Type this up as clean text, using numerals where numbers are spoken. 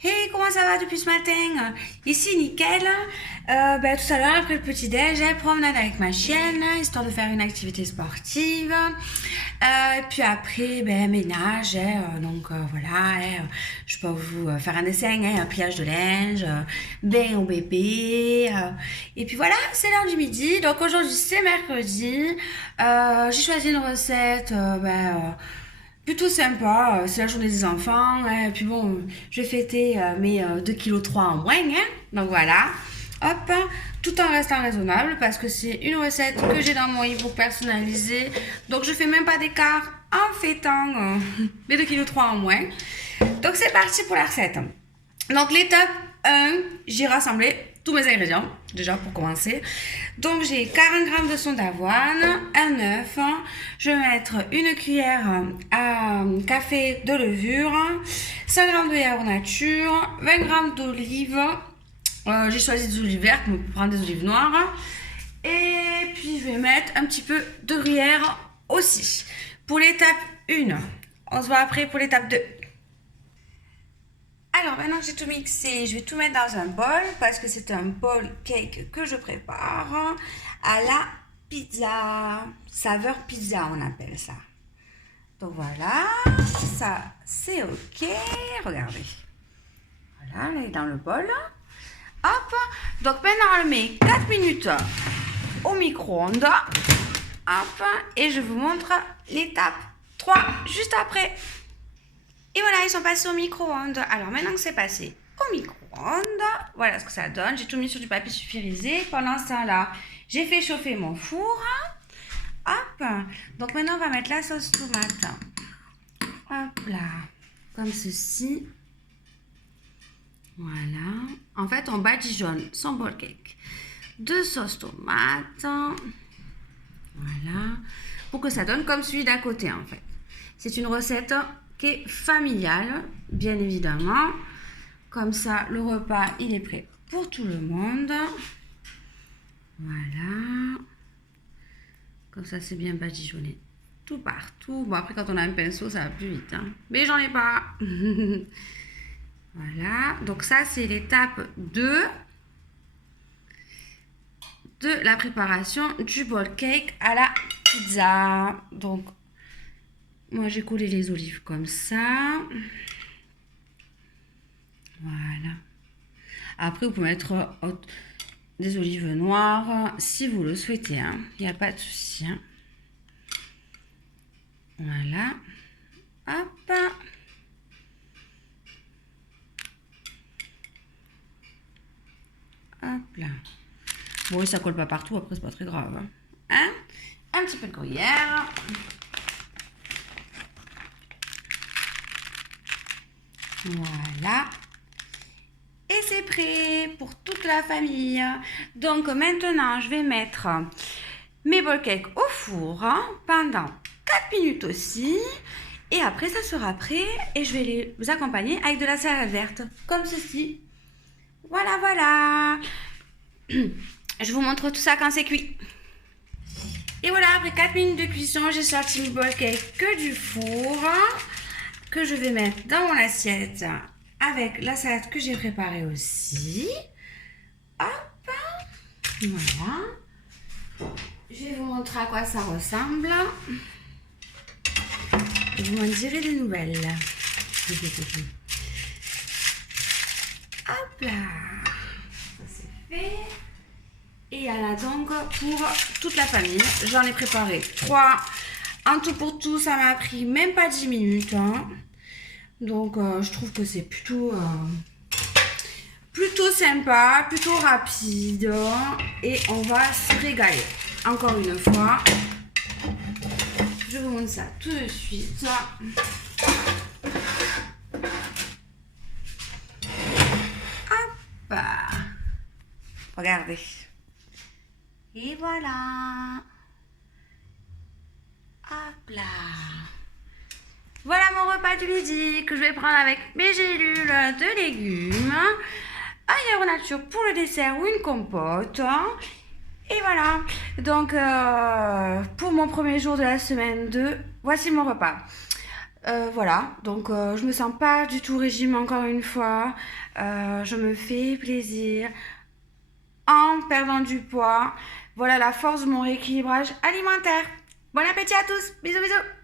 Hey, comment ça va depuis ce matin? Ici, nickel. Tout à l'heure, après le petit-déj, j'ai promenade avec ma chienne, histoire de faire une activité sportive. Et puis après, ménage. Voilà. Je peux vous faire un dessin, un pliage de linge, bain au bébé. Et puis voilà, c'est l'heure du midi. Donc aujourd'hui, c'est mercredi. J'ai choisi une recette. Plutôt sympa, c'est la journée des enfants, hein, et puis bon, je vais fêter mes 2,3 kg en moins, hein, donc voilà, hop, tout en restant raisonnable, parce que c'est une recette que j'ai dans mon e-book personnalisé, donc je fais même pas d'écart en fêtant mes 2,3 kg en moins. Donc c'est parti pour la recette. Donc l'étape 1, j'ai rassemblé tous mes ingrédients, déjà pour commencer. Donc j'ai 40 g de son d'avoine, un œuf, je vais mettre une cuillère à café de levure, 100 g de yaourt nature, 20 g d'olives, j'ai choisi des olives vertes, mais on peut prendre des olives noires. Et puis je vais mettre un petit peu de gruyère aussi. Pour l'étape 1, on se voit après pour l'étape 2. Alors maintenant que j'ai tout mixé, je vais tout mettre dans un bol parce que c'est un bol cake que je prépare à la pizza, saveur pizza on appelle ça. Donc voilà, ça c'est ok, regardez. Voilà, là est dans le bol. Hop, donc maintenant on le met 4 minutes au micro-ondes. Hop, et je vous montre l'étape 3 juste après. Et voilà, ils sont passés au micro-ondes. Alors maintenant que c'est passé au micro-ondes, voilà ce que ça donne. J'ai tout mis sur du papier sulfurisé. Pendant ce temps-là, j'ai fait chauffer mon four. Hop. Donc maintenant, on va mettre la sauce tomate. Hop là. Comme ceci. Voilà. En fait, on badigeonne son bol cake de sauce tomate. Voilà. Pour que ça donne comme celui d'à côté, en fait. C'est une recette qui est familiale, bien évidemment. Comme ça, le repas, il est prêt pour tout le monde. Voilà. Comme ça, c'est bien badigeonné tout partout. Bon, après, quand on a un pinceau, ça va plus vite, hein. Mais j'en ai pas. Voilà. Donc ça, c'est l'étape 2 de la préparation du bol cake à la pizza. Donc, moi, j'ai collé les olives comme ça. Voilà. Après, vous pouvez mettre des olives noires si vous le souhaitez. Hein. Il n'y a pas de souci. Hein. Voilà. Hop. Hop là. Bon, ça colle pas partout. Après, c'est pas très grave. Hein. Un petit peu de gruyère. Voilà. Et c'est prêt pour toute la famille. Donc maintenant, je vais mettre mes bol cake au four pendant 4 minutes aussi. Et après, ça sera prêt. Et je vais les accompagner avec de la salade verte. Comme ceci. Voilà, voilà. Je vous montre tout ça quand c'est cuit. Et voilà, après 4 minutes de cuisson, j'ai sorti mes bol cake que du four. Que je vais mettre dans mon assiette avec la salade que j'ai préparée aussi. Hop, voilà. Je vais vous montrer à quoi ça ressemble. Vous m'en direz des nouvelles. Hop là, ça c'est fait. Et il y en a donc pour toute la famille. J'en ai préparé 3. En tout pour tout, ça m'a pris même pas 10 minutes. Hein. Donc, je trouve que c'est plutôt sympa, plutôt rapide. Et on va se régaler. Encore une fois. Je vous montre ça tout de suite. Hop. Regardez. Et voilà. Hop là. Voilà mon repas du midi que je vais prendre avec mes gélules de légumes, un yaourt nature pour le dessert ou une compote. Et voilà. Donc pour mon premier jour de la semaine 2, voici mon repas. Voilà, donc je me sens pas du tout régime encore une fois. Je me fais plaisir en perdant du poids. Voilà la force de mon rééquilibrage alimentaire. Bon appétit à tous, bisous bisous.